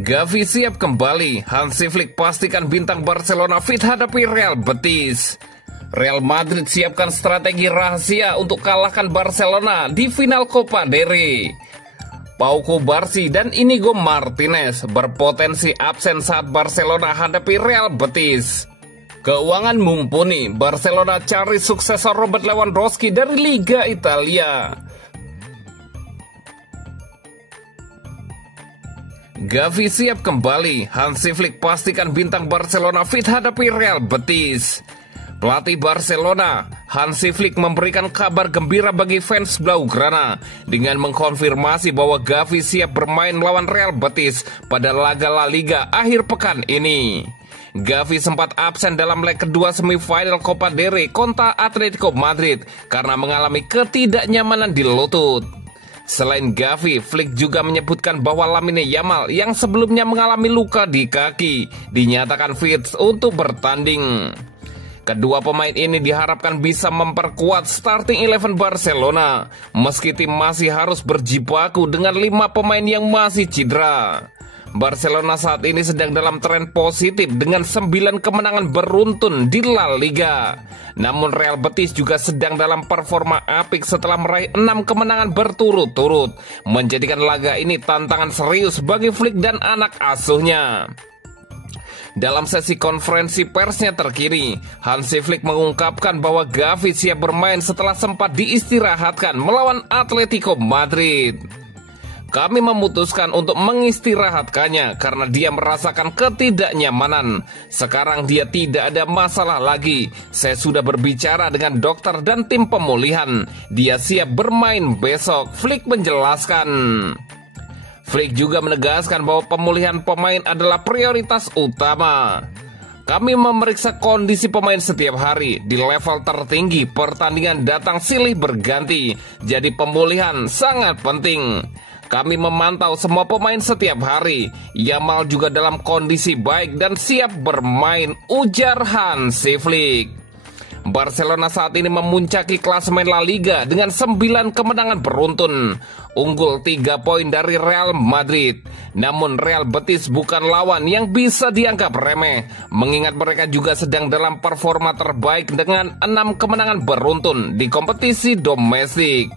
Gavi siap kembali, Hansi Flick pastikan bintang Barcelona fit hadapi Real Betis. Real Madrid siapkan strategi rahasia untuk kalahkan Barcelona di final Copa del Rey. Pau Cubarsí dan Inigo Martinez berpotensi absen saat Barcelona hadapi Real Betis. Keuangan mumpuni, Barcelona cari suksesor Robert Lewandowski dari Liga Italia. Gavi siap kembali, Hansi Flick pastikan bintang Barcelona fit hadapi Real Betis. Pelatih Barcelona, Hansi Flick memberikan kabar gembira bagi fans Blaugrana dengan mengkonfirmasi bahwa Gavi siap bermain melawan Real Betis pada laga La Liga akhir pekan ini. Gavi sempat absen dalam leg kedua semifinal Copa del Rey kontra Atletico Madrid karena mengalami ketidaknyamanan di lutut. Selain Gavi, Flick juga menyebutkan bahwa Lamine Yamal yang sebelumnya mengalami luka di kaki dinyatakan fit untuk bertanding. Kedua pemain ini diharapkan bisa memperkuat starting 11 Barcelona, meski tim masih harus berjibaku dengan 5 pemain yang masih cedera. Barcelona saat ini sedang dalam tren positif dengan 9 kemenangan beruntun di La Liga. Namun Real Betis juga sedang dalam performa apik setelah meraih 6 kemenangan berturut-turut, menjadikan laga ini tantangan serius bagi Flick dan anak asuhnya. Dalam sesi konferensi persnya terkini, Hansi Flick mengungkapkan bahwa Gavi siap bermain setelah sempat diistirahatkan melawan Atletico Madrid. Kami memutuskan untuk mengistirahatkannya karena dia merasakan ketidaknyamanan. Sekarang dia tidak ada masalah lagi. Saya sudah berbicara dengan dokter dan tim pemulihan. Dia siap bermain besok, Flick menjelaskan. Flick juga menegaskan bahwa pemulihan pemain adalah prioritas utama. Kami memeriksa kondisi pemain setiap hari. Di level tertinggi, pertandingan datang silih berganti. Jadi pemulihan sangat penting. Kami memantau semua pemain setiap hari. Yamal juga dalam kondisi baik dan siap bermain, ujar Hansi Flick. Barcelona saat ini memuncaki klasemen La Liga dengan 9 kemenangan beruntun, unggul 3 poin dari Real Madrid. Namun Real Betis bukan lawan yang bisa dianggap remeh, mengingat mereka juga sedang dalam performa terbaik dengan 6 kemenangan beruntun di kompetisi domestik.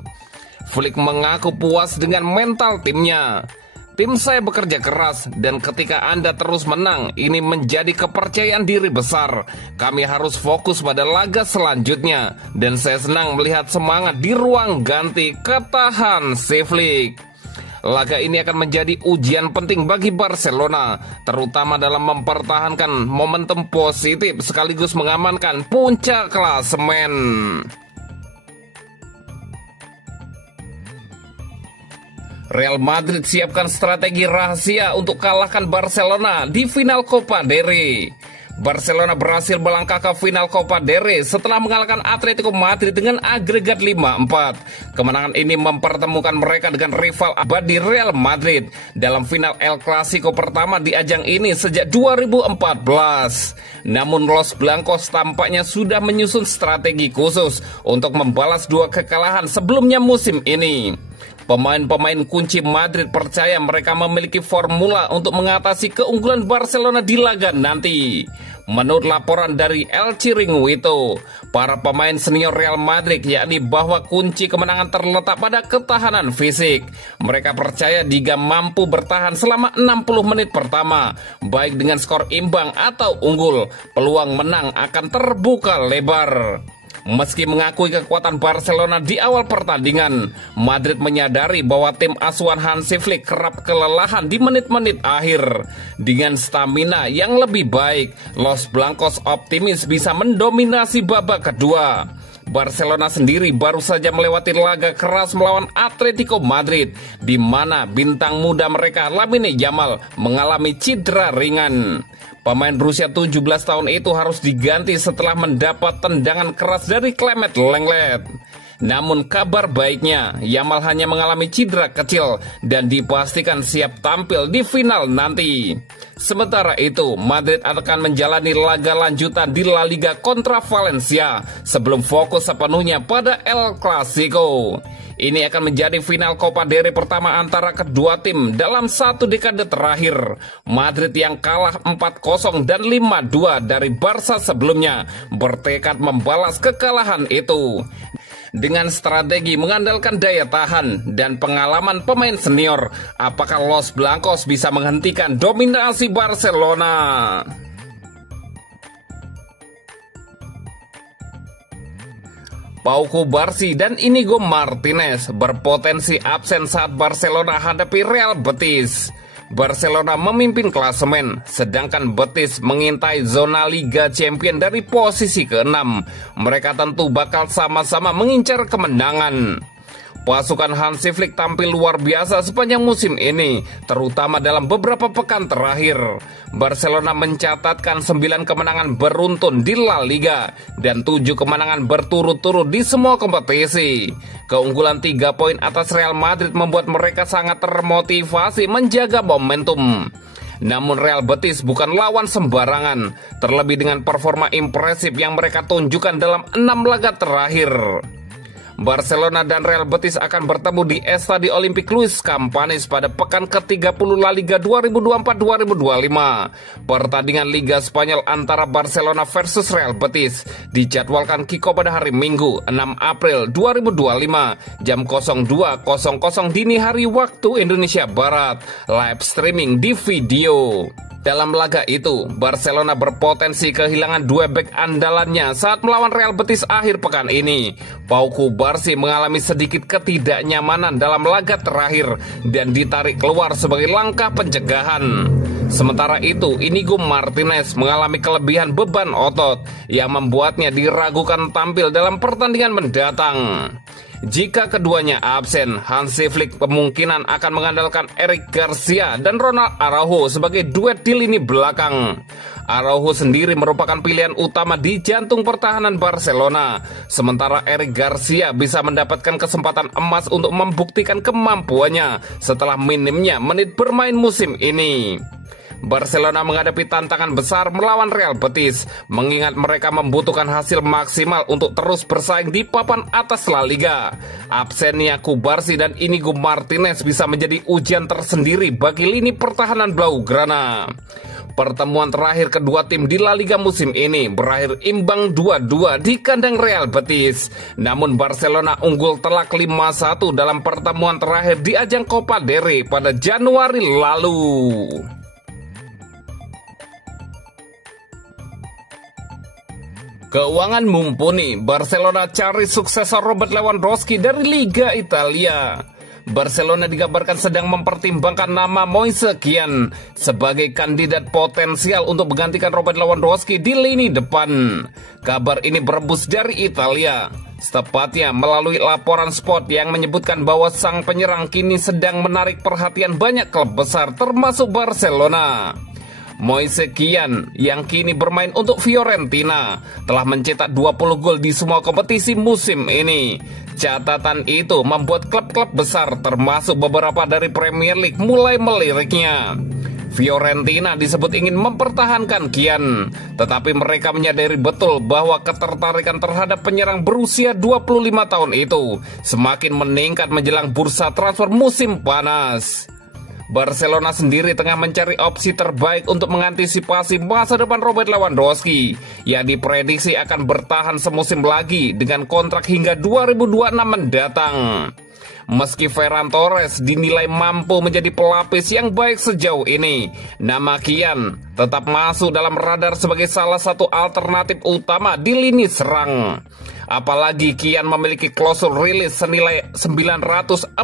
Flick mengaku puas dengan mental timnya. Tim saya bekerja keras dan ketika Anda terus menang, ini menjadi kepercayaan diri besar. Kami harus fokus pada laga selanjutnya dan saya senang melihat semangat di ruang ganti, kata Hansi Flick. Laga ini akan menjadi ujian penting bagi Barcelona, terutama dalam mempertahankan momentum positif sekaligus mengamankan puncak klasemen. Real Madrid siapkan strategi rahasia untuk kalahkan Barcelona di final Copa del Rey. Barcelona berhasil melangkah ke final Copa del Rey setelah mengalahkan Atletico Madrid dengan agregat 5-4. Kemenangan ini mempertemukan mereka dengan rival abadi Real Madrid dalam final El Clasico pertama di ajang ini sejak 2014. Namun Los Blancos tampaknya sudah menyusun strategi khusus untuk membalas 2 kekalahan sebelumnya musim ini. Pemain-pemain kunci Madrid percaya mereka memiliki formula untuk mengatasi keunggulan Barcelona di laga nanti. Menurut laporan dari El Chiringuito, para pemain senior Real Madrid yakni bahwa kunci kemenangan terletak pada ketahanan fisik. Mereka percaya jika mampu bertahan selama 60 menit pertama, baik dengan skor imbang atau unggul, peluang menang akan terbuka lebar. Meski mengakui kekuatan Barcelona di awal pertandingan, Madrid menyadari bahwa tim asuhan Hansi Flick kerap kelelahan di menit-menit akhir. Dengan stamina yang lebih baik, Los Blancos optimis bisa mendominasi babak kedua. Barcelona sendiri baru saja melewati laga keras melawan Atletico Madrid, di mana bintang muda mereka Lamine Yamal mengalami cedera ringan. Pemain berusia 17 tahun itu harus diganti setelah mendapat tendangan keras dari Clement Lenglet. Namun kabar baiknya, Yamal hanya mengalami cedera kecil dan dipastikan siap tampil di final nanti. Sementara itu, Madrid akan menjalani laga lanjutan di La Liga kontra Valencia sebelum fokus sepenuhnya pada El Clasico. Ini akan menjadi final Copa del Rey pertama antara kedua tim dalam satu dekade terakhir. Madrid yang kalah 4-0 dan 5-2 dari Barca sebelumnya bertekad membalas kekalahan itu. Dengan strategi mengandalkan daya tahan dan pengalaman pemain senior, apakah Los Blancos bisa menghentikan dominasi Barcelona? Pau Cubarsí dan Inigo Martinez berpotensi absen saat Barcelona hadapi Real Betis. Barcelona memimpin klasemen, sedangkan Betis mengintai zona Liga Champions dari posisi ke-6. Mereka tentu bakal sama-sama mengincar kemenangan. Pasukan Hansi Flick tampil luar biasa sepanjang musim ini, terutama dalam beberapa pekan terakhir. Barcelona mencatatkan 9 kemenangan beruntun di La Liga dan 7 kemenangan berturut-turut di semua kompetisi. Keunggulan 3 poin atas Real Madrid membuat mereka sangat termotivasi menjaga momentum. Namun Real Betis bukan lawan sembarangan, terlebih dengan performa impresif yang mereka tunjukkan dalam 6 laga terakhir. Barcelona dan Real Betis akan bertemu di Estadio Olímpic Luis Campanis pada pekan ke-30 La Liga 2024-2025. Pertandingan Liga Spanyol antara Barcelona versus Real Betis dijadwalkan kick-off pada hari Minggu 6 April 2025 jam 02.00 dini hari waktu Indonesia Barat, live streaming di video. Dalam laga itu, Barcelona berpotensi kehilangan 2 bek andalannya saat melawan Real Betis akhir pekan ini. Pau Cubarsí mengalami sedikit ketidaknyamanan dalam laga terakhir dan ditarik keluar sebagai langkah pencegahan. Sementara itu, Inigo Martinez mengalami kelebihan beban otot yang membuatnya diragukan tampil dalam pertandingan mendatang. Jika keduanya absen, Hansi Flick kemungkinan akan mengandalkan Eric Garcia dan Ronald Araujo sebagai duet di lini belakang. Araujo sendiri merupakan pilihan utama di jantung pertahanan Barcelona, sementara Eric Garcia bisa mendapatkan kesempatan emas untuk membuktikan kemampuannya setelah minimnya menit bermain musim ini. Barcelona menghadapi tantangan besar melawan Real Betis, mengingat mereka membutuhkan hasil maksimal untuk terus bersaing di papan atas La Liga. Absennya Cubarsí dan Inigo Martinez bisa menjadi ujian tersendiri bagi lini pertahanan Blaugrana. Pertemuan terakhir kedua tim di La Liga musim ini berakhir imbang 2-2 di kandang Real Betis. Namun Barcelona unggul telak 5-1 dalam pertemuan terakhir di ajang Copa del Rey pada Januari lalu. Keuangan mumpuni, Barcelona cari suksesor Robert Lewandowski dari Liga Italia. Barcelona dikabarkan sedang mempertimbangkan nama Moise Kean sebagai kandidat potensial untuk menggantikan Robert Lewandowski di lini depan. Kabar ini berembus dari Italia, tepatnya melalui laporan Sport yang menyebutkan bahwa sang penyerang kini sedang menarik perhatian banyak klub besar termasuk Barcelona. Moise Kean yang kini bermain untuk Fiorentina telah mencetak 20 gol di semua kompetisi musim ini. Catatan itu membuat klub-klub besar termasuk beberapa dari Premier League mulai meliriknya. Fiorentina disebut ingin mempertahankan Kean, tetapi mereka menyadari betul bahwa ketertarikan terhadap penyerang berusia 25 tahun itu semakin meningkat menjelang bursa transfer musim panas. Barcelona sendiri tengah mencari opsi terbaik untuk mengantisipasi masa depan Robert Lewandowski yang diprediksi akan bertahan semusim lagi dengan kontrak hingga 2026 mendatang. Meski Ferran Torres dinilai mampu menjadi pelapis yang baik sejauh ini, nama Kean tetap masuk dalam radar sebagai salah satu alternatif utama di lini serang. Apalagi Kean memiliki klausul rilis senilai 944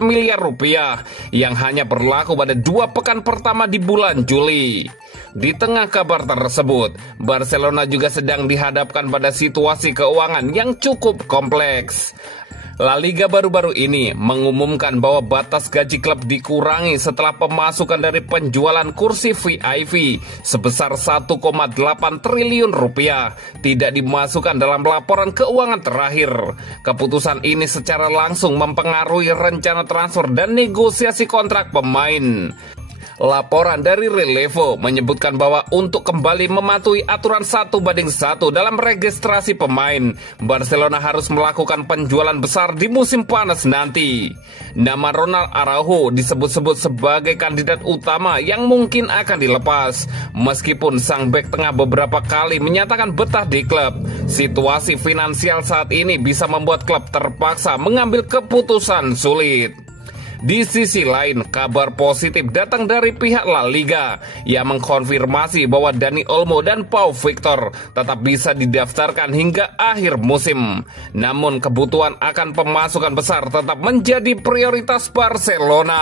miliar rupiah yang hanya berlaku pada 2 pekan pertama di bulan Juli. Di tengah kabar tersebut, Barcelona juga sedang dihadapkan pada situasi keuangan yang cukup kompleks. La Liga baru-baru ini mengumumkan bahwa batas gaji klub dikurangi setelah pemasukan dari penjualan kursi VIP sebesar 1,8 triliun rupiah tidak dimasukkan dalam laporan keuangan terakhir. Keputusan ini secara langsung mempengaruhi rencana transfer dan negosiasi kontrak pemain. Laporan dari Relevo menyebutkan bahwa untuk kembali mematuhi aturan 1:1 dalam registrasi pemain, Barcelona harus melakukan penjualan besar di musim panas nanti. Nama Ronald Araujo disebut-sebut sebagai kandidat utama yang mungkin akan dilepas. Meskipun sang bek tengah beberapa kali menyatakan betah di klub, situasi finansial saat ini bisa membuat klub terpaksa mengambil keputusan sulit. Di sisi lain, kabar positif datang dari pihak La Liga yang mengkonfirmasi bahwa Dani Olmo dan Pau Victor tetap bisa didaftarkan hingga akhir musim. Namun kebutuhan akan pemasukan besar tetap menjadi prioritas Barcelona.